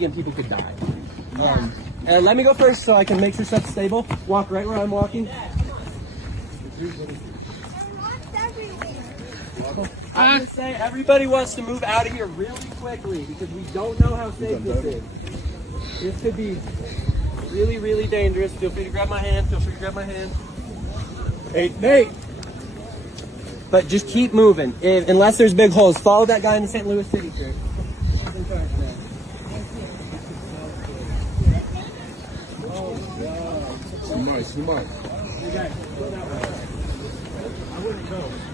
crazy and people could die. And let me go first so I can make sure stuff's stable. Walk right where I'm walking. I'm going to say everybody wants to move out of here really quickly because we don't know how safe this is. This could be really, really dangerous. Feel free to grab my hand. Feel free to grab my hand. Nate. But just keep moving. Unless there's big holes, follow that guy in the St. Louis City church. Sumai. You guys, go that way. I wouldn't go.